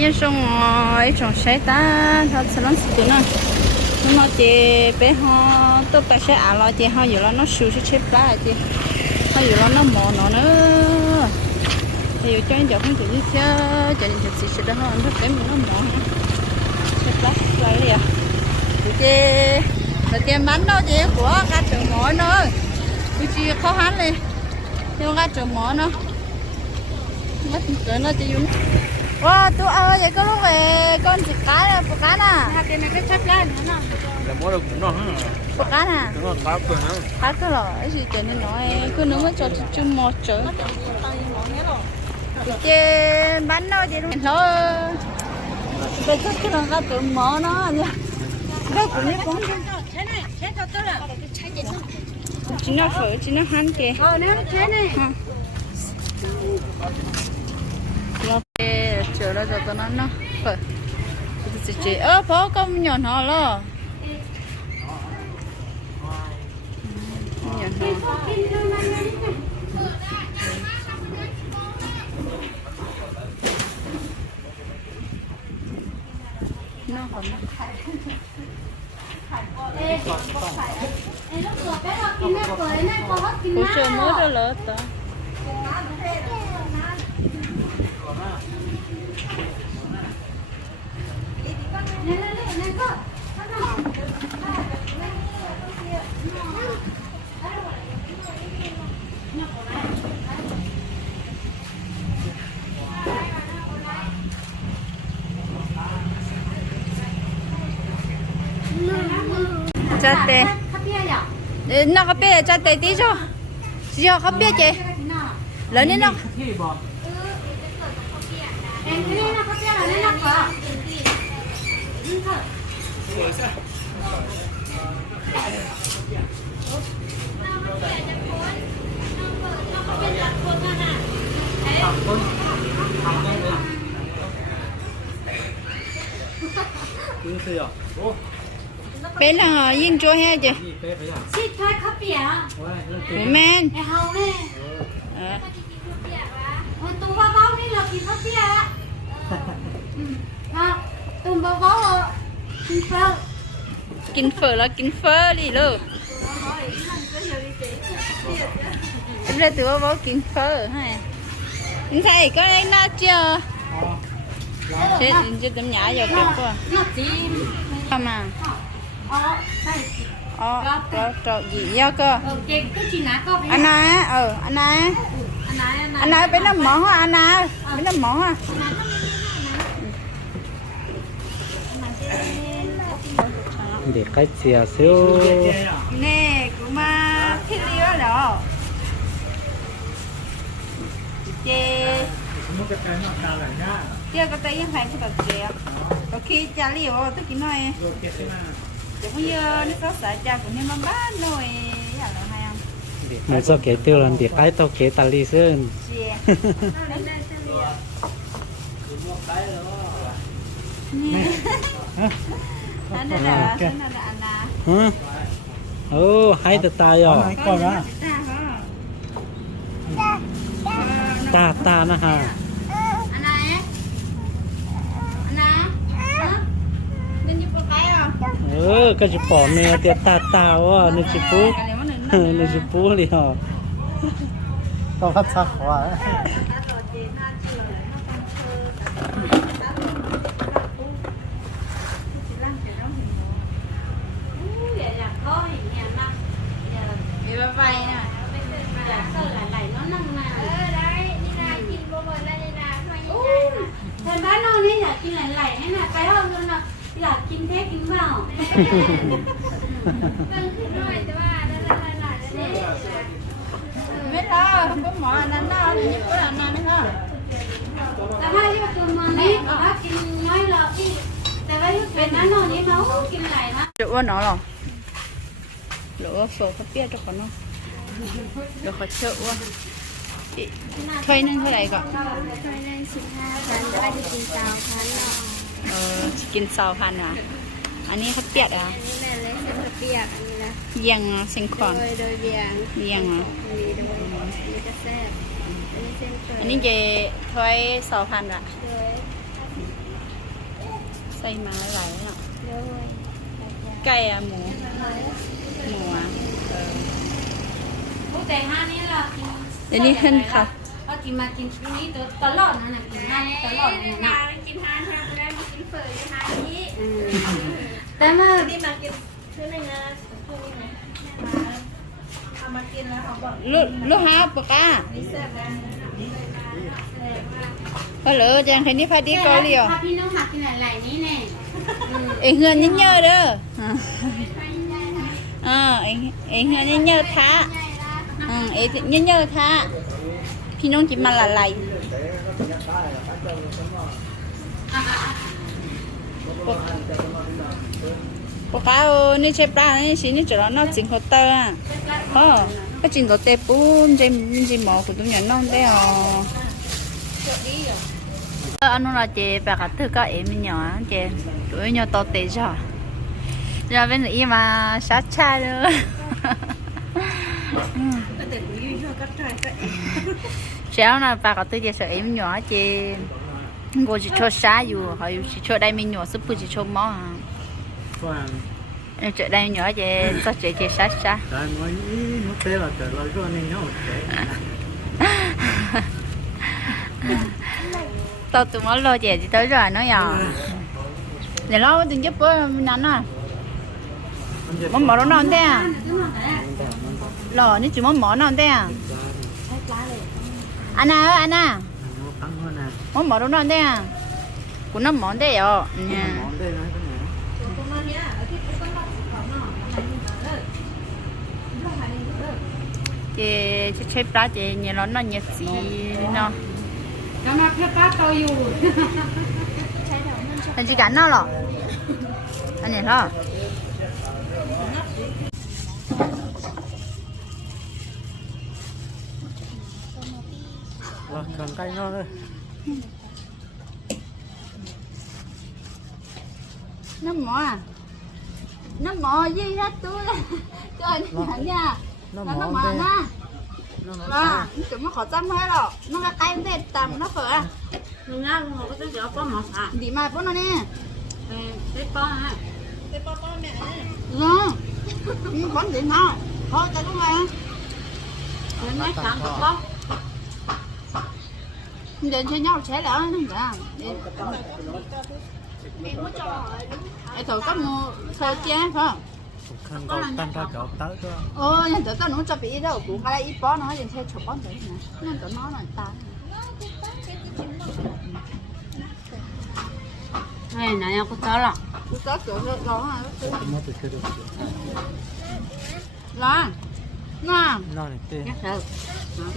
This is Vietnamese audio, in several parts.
yên sông ngồi trong xe ta thật sự lắm sự nữa nhưng mà chị bé họ tôi phải sẽ à lo chị họ dù nó nó sưu sẽ chép ra chị họ giờ nó mò nó nữa thì cho anh giờ không chịu đi chơi cho nên thật sự sẽ đó họ nó cái mình nó mò chép ra ra đi à chị là tiền bánh đó chị của các trường mỏ nữa chị khó khăn đi nhưng các trường mỏ nó mất cỡ nó chị dùng Wow, tôi ơi vậy có lúc về con chỉ cá là phụ cá nè. Hạt tiền này cái chấp lên nữa nè. là mỗi cũng nó hả Phụ cá nè. nó cá cơ hả Cá cơ rồi, cái gì tiền nên nói cứ nướng mới cho chung một chữ. Chị chê bánh nó chị đúng nó. Bây giờ cứ là cá tự mỏ nó nha. Cái cũng như cũng Thế này, thế thật tức là. chỉ nó phở chỉ nó hắn kìa. Ờ, nếu thế này. Chờ nó cho tao nó nó phở. Chị chị ơ phở công nhỏ nó lo. Nhỏ nó. nó còn Cô chưa mới đó lỡ ta cha tê Ê, nó có biết cha tê tí cho chị cho có biết chị lớn lên nó Em cái này nó có tiền là nên nó có. cứ thế à ô bé là họ cho he chứ xịt thôi khắp bìa của men? Hầu nè tụi bao bao đi là kịp khắp bìa nào bao bao là kịp phở. Kín phở là kín phở đi lô. Em ra tụi bao bao kín phở ha. Anh thầy có đây nó chưa? Chết chết tấm nhã giờ kịp quá. Không à ờ ờ trời gì do cơ. Anh á ờ anh á anh á bên nó mỏ anh á bên nó mỏ ha để cái chè xíu. Nè cũng mà thiết liêu đó chè chưa có tay yên phải có chè có khi chả liều tôi chỉ nói. nhá เจ้าก็จะยังไงก็ตัดเจียก็คิดจะเรียกว่าต้องกินหน่อย rồi kia thế nào เดี๋ยวพยานี่ก็สายจากคนนี้มาบ้านหน่อยอย่างไรไงอ่ะ mà cho cái tiêu lần để cái tao cái ta đi sơn เจียนั่นแหละนั่นแหละอันนา hả ô hay được ta rồi ก็นะ ta ta nó ha เออก็จะปอแม่เตียตาตาวอะนึกจิปูนึกจิปูเลยฮะต้องรับซักขวาเห็นบ้านน้องนี่อยากกินไหลๆนี่นะไปห้องนู้นนะ อยากกินเทกินเปล่าเพิ่งขึ้นหน่ยแต่ว่าละละละละละไม่ท้อก็หมอนั้นน่าหยิบก็หลังนาไม่ท้แต่ว่าที่ประตูมานนี้ว่ากินน้อยเราที่แต่ว่าที่เป็นนั้นนอนนี้เมากินไหลนะจะอ้วนหนอหรอหรือว่าโสดเขาเปี้ยจะขอนาะเดี๋ยวเขาเชื่อว่าถ้วยนึงเท่าไหร่ก่อนถ้วยนึงสิบห้าพันแล้วก็จกินเจ้ามพันเนา เออกินซอพันอะอันนี้เขาเปียกอะเาเปียกอะเยียงเส้นขวางโดยโดยเยียงเยียงอะอันนี้เจ้ถ้วยซอพันอะใส่ไม้ไหลเนาะไก่อะหมูหมูอะเออแต่ห้านี่เรากินเดี๋วนี้เห็นค่ะกินมากินที่นี่ตลอดนะนะกินห้าตลอดเนะกินห้าเท่านั้ เปิดยังไงนี่แต่มาที่มากินชื่อในงานซื้อนี่ไหมเอามากินแล้วเขาบอกลูกฮาปะกกานี่เจแล้วลยจังเห็นี่พอดีเกาหลีอะพี่นุ่งหักกินหลายนี่เนี่เอ็งเงินเยอะเด้ออ่าเอ็งเอ็งเงินเยอะท้าอืมเอ็งยิ่เยอะท้าพี่นุ่งกินมาหลายๆ bố cá nên chế ba nên chỉ nên chỉ nó chỉnh hồ tơ à ờ cái chỉnh hồ tơ bốn chế chế mỏ của tụi nhỏ non đấy ờ anh nói chế bà cả thứ các em nhỏ chế tụi nhỏ to tệ rồi rồi bên này mà sát cha nữa chéo là bà có tư giờ sợ em nhỏ chị ngô chỉ cho xá dù họ chỉ cho đây mình nhỏ súp chỉ cho mỏ à. em chợ đây nhỏ về cho chị chị xá xá. Tao tụi mỏ lo về thì tới rồi nó giờ à. để lo đừng giúp bữa nắn à. Món mỏ nó non thế à? Lò nó chỉ mắm mỏ non thế à? Anh à anh à. งคนน่ะ món mỏ nó non thế à cũng nó món thế rồi มองได้นะก็ไหน chị chị chơi cá chị nhìn nó nó nhiệt gì nó กำลังเพื่อป้าโตอยู่ anh chỉ cắn nó lọ anh nhìn nó mỏ à? Nó mò gì hết tôi trời nhận nha. nó mò nó mò nha. Nó chúng vâng, nó khó chăm hết rồi. Nó là cay về tầm nó phở à. Dạ. Mình ra ngồi có cái gió có mỏ xả à. đi mà bố nó nè cái con à cái con con mẹ ừ con gì nào thôi cho nó nghe nó mấy chẳng được không đến chơi nhau sẽ là nó ra ai tụi có mua sao chứ không? Có tan ra chỗ tới cơ ô nhưng cho bị đâu cũng cái ít bó nó dành theo chỗ bó thế nên tụi nó là ta. Này à? này có tớ là có tớ chỗ đó hả? Nó từ kia được. Là nó nó này tê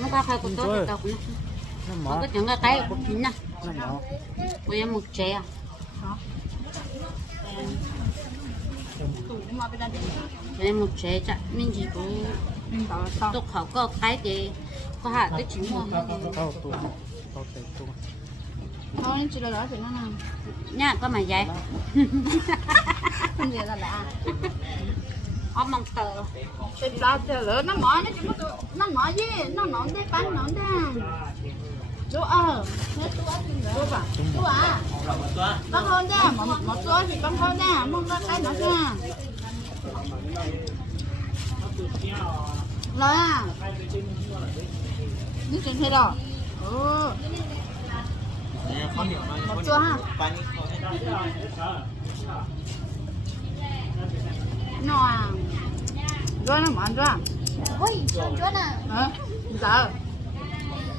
nó có khai của tớ thì không có những cái của kín nè bây em một chè. Bây giờ một chè chắc. Mình chỉ có tục khẩu có cái gì có hạ tới chín mua. Thôi nên chỉ là đó thì nó làm nha có mày vậy? Không gì là lạ. Ông mong tờ. Thì đó thì lỡ nó mỏi nó chỉ nó mỏi gì? Nó nón thế bán nón đi bà chú à con hơn đây một một số thì con hơn đây mong ra cái nữa nha rồi à. Nước trên thế đó ừ. Một chỗ ha. nó à. Rồi nó mặn rồi ôi chỗ nào hả? Giờ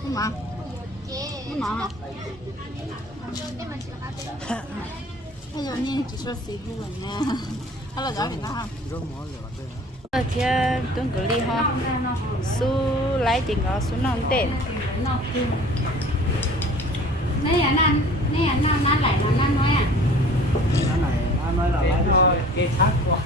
không mà không mà bây giờ nên chỉ cho xì vui nha hay là giỏi Việt Nam nay tuần cứ đi ho su lấy chỉ có su non tệ nãy anh ăn nãy anh ăn anh lại là ăn nói à anh này anh nói là lấy thôi kê thắt quá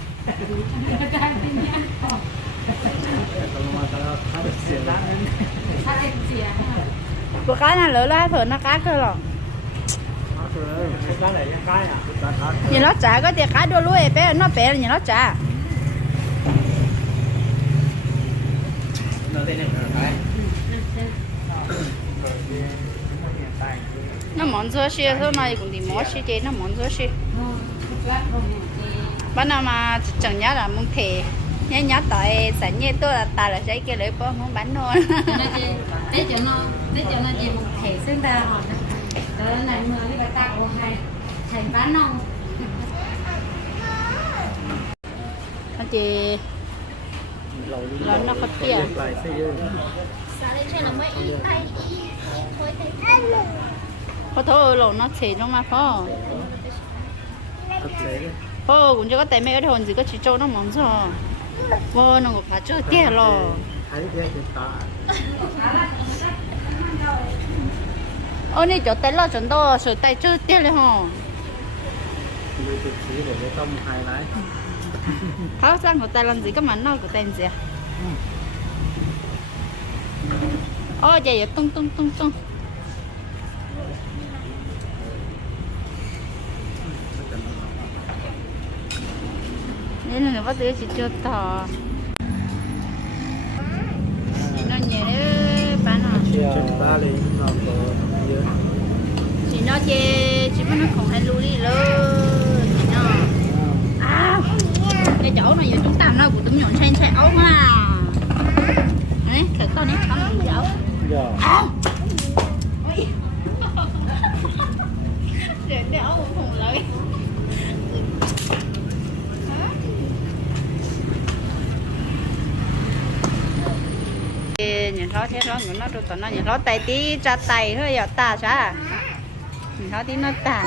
của cá là lỡ lá thôi nó cá cơ lòng nhìn nó trả có tiền cá đôi lúa bé, nó bé nhìn nó trả nó món dưa xia thôi mà, cũng thì món xia chế nó món dưa xia bữa nào mà chẳng nhát là muốn thể nhát nhát tại sản nhé tôi là tài là trái kia lấy bơ muốn bán nồi tết cho nó tết cho nó chỉ một thể xương ta hoặc เดินไหนเมืองที่ไปตักโอไฮใส่ป้าน้องอันเจร้อนนอกเขาเตี้ยขอโทษหลงนักเฉยจังมาพ่อพ่อคุณจะก็แต่ไม่เอาทนสิก็ชิโจ้น้องมองซอพ่อน้องก็พาเจ้าเตี้ยหรอขี้เตี้ยเป็นต thể trong mà phó thật lễ đấy phó cũng chưa có tay mấy ở thôn gì có chỉ trâu nó món rồi vô nó ngục tung tung. tiền rồi thấy cái hiện tại ơ này chỗ tay lo bán đó เยอะสีนอเจชิมันของไฮลูรี่เลยสีนออ้าวเดี๋จะเอาหน่อยอยู่ตรงตามเรากูต้องหย่อนใช่ใช่เอามาเฮ้ยเข่นตอนนี้ทำอนึ่งเดี๋ยวอ้าว nó nó tụi nó nhìn nó tay tí ra tay thôi giờ ta nhìn nó tí nó ta.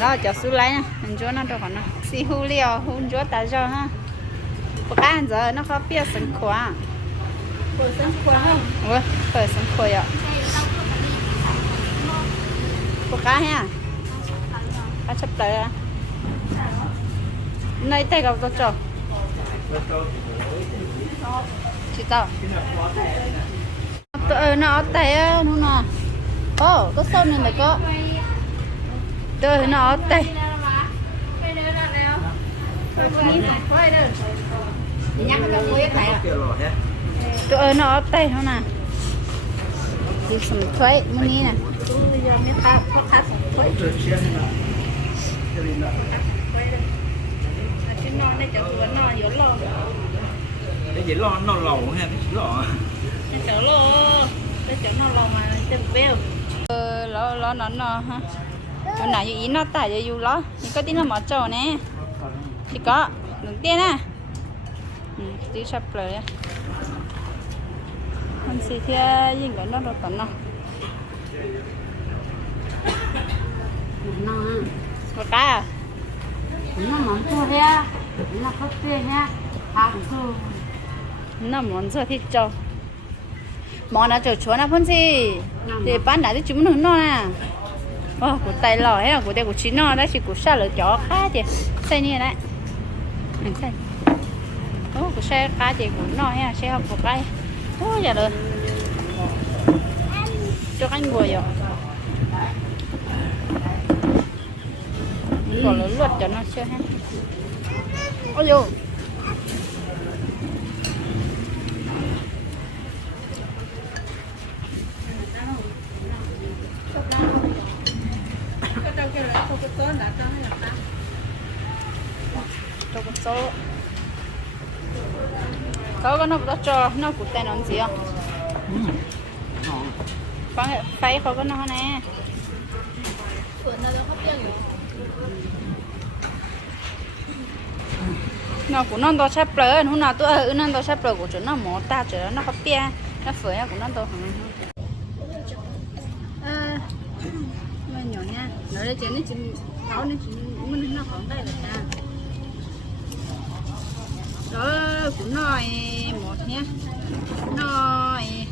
Nó cho xuống lấy nhìn chúa nó đâu còn nó. Xì hu liều hun chúa ta cho ha. Bữa cá giờ nó có biết sừng khóa của sân khóa không phải sừng khóa ạ. Bữa cá ha cá chấp tới à này tay gặp tôi cho. Chị tao tụi nó ở tay á nó nè ô có sâu này mày có tụi nó ở tay nhắc cái mũi phải à kia rồi hết tụi nó ở tay nó nè đi sầm thuế mua ní nè trượt xe này nè cái gì nữa cái gì lo nó lẩu ha cái gì lẩu chở lô cái chở nó lò mà chở bèo ờ lo lo nó nó ha. Hôm nào ý nó tải cho dù lo thì có tin là mở trò nè. Thì có đừng tiền à ừ tí sắp rồi á anh xì thì nhìn cái nó đâu tận nó nó một cái à? Nó mỏng thua ha nó có tiền ha hàng thua nó muốn giờ thì cho món nó chờ chúa nó phân gì? Thì bán đã thì chúng nó nó nè ô của tay lò hay là của đây của chín nó đấy chỉ của sao lỡ chó cá chị. Xây như đấy mình xây ô của xe cá chị của nó hay là xe học của cái? Ô giờ rồi. Cho anh ngồi rồi bỏ lỡ luật cho nó chưa ha? Ôi dồi cho con số có nó có cho nó cũng tên làm gì không phải phải có cái nó nè nó cũng non to chắp lỡ hôm nào tôi ở non to chắp lỡ của chúng nó mỏ ta chứ nó có bia nó phơi cũng non to hẳn à nhỏ nha nó đây chén nó chỉ cáo nó chỉ mình nó còn đây là ta đó, cũng nói một nhé. Nói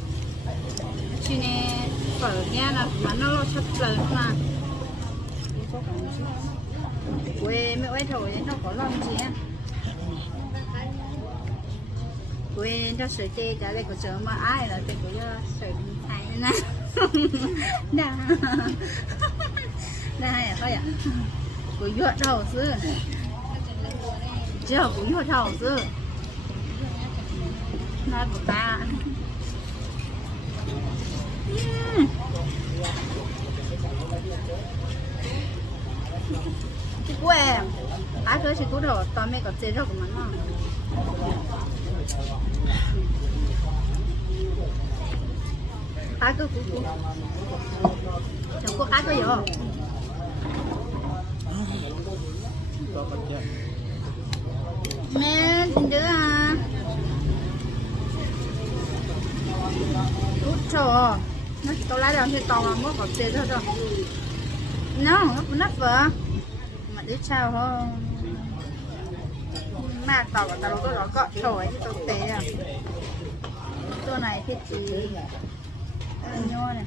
chỉ nè phở nha là mà nó lo sắp lớn mà. Quê mẹ quay thổi nó có lòng gì á? Quê nó sợi tê trả lại của chợ mà ai là tê của sợi thay nè đà đà hay à thôi à? Của yuột đầu xưa chưa của yuột đầu xưa nói của ta chị quê ai cứ chị tú rồi toàn mẹ có chế rồi của mình mà ai cứ cú cú chẳng có ai có gì không có con chưa mẹ xin đứa à cho. Nó chỉ lái đòn thì tao là mất có tiền thôi rồi nó nó cũng vợ mà để sao không mà tao là tao có đó gọi trời thì tao tệ à. Tôi thì chỉ à, nhô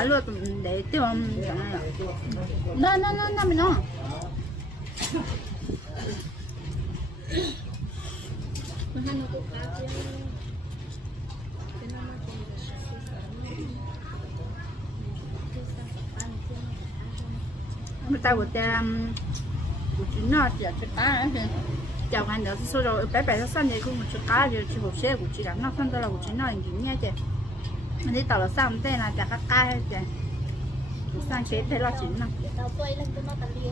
mà luôn ừ, để tiêu âm ừ, à, ừ, nó nó nó nó mình nó ta của ta của chúng nó chỉ là chút cá chào anh đó số rồi bé bé nó sang đây không một chút cá rồi chỉ một xe của chị đã nó phân ra là của chúng nó hình như nha chị mình đi tàu là sang tên là chả các cá hết chị sang chế nào lên tôi nó tao lia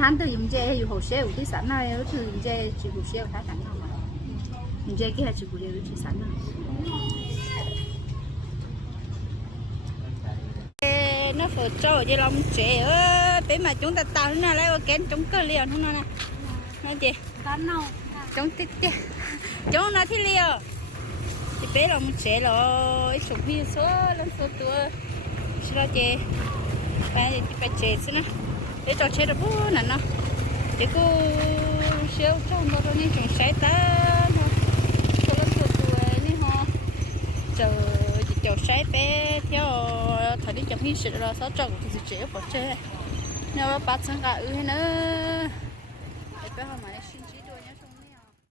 hắn từ dùng dê dùng hồ xe của cái sẵn này ở từ dùng dê chỉ hồ của ta sẵn nào mà. Dùng dê kia chỉ hồ dê chỉ sẵn nào nó phải trâu chứ lòng trẻ ơi. Bé mà chúng ta tạo nó lấy cái chống cơ liền không nó nè. Nói gì? Cá nâu. Chống tít tít chống nó thì liền thì bé một trẻ rồi ít sụp hi số lên số tua chỉ đó chị bây giờ chị phải trẻ xin nè. Để cho trẻ được bố nè nó. Để cô siêu trong đó nên chúng sẽ ta số nó. Số tua nè ho chờ chị chờ sẽ bé theo thời điểm chồng hi sự rồi sao cho thì trẻ bỏ trẻ nếu bắt sang cả ư nữa. Để bé hôm nay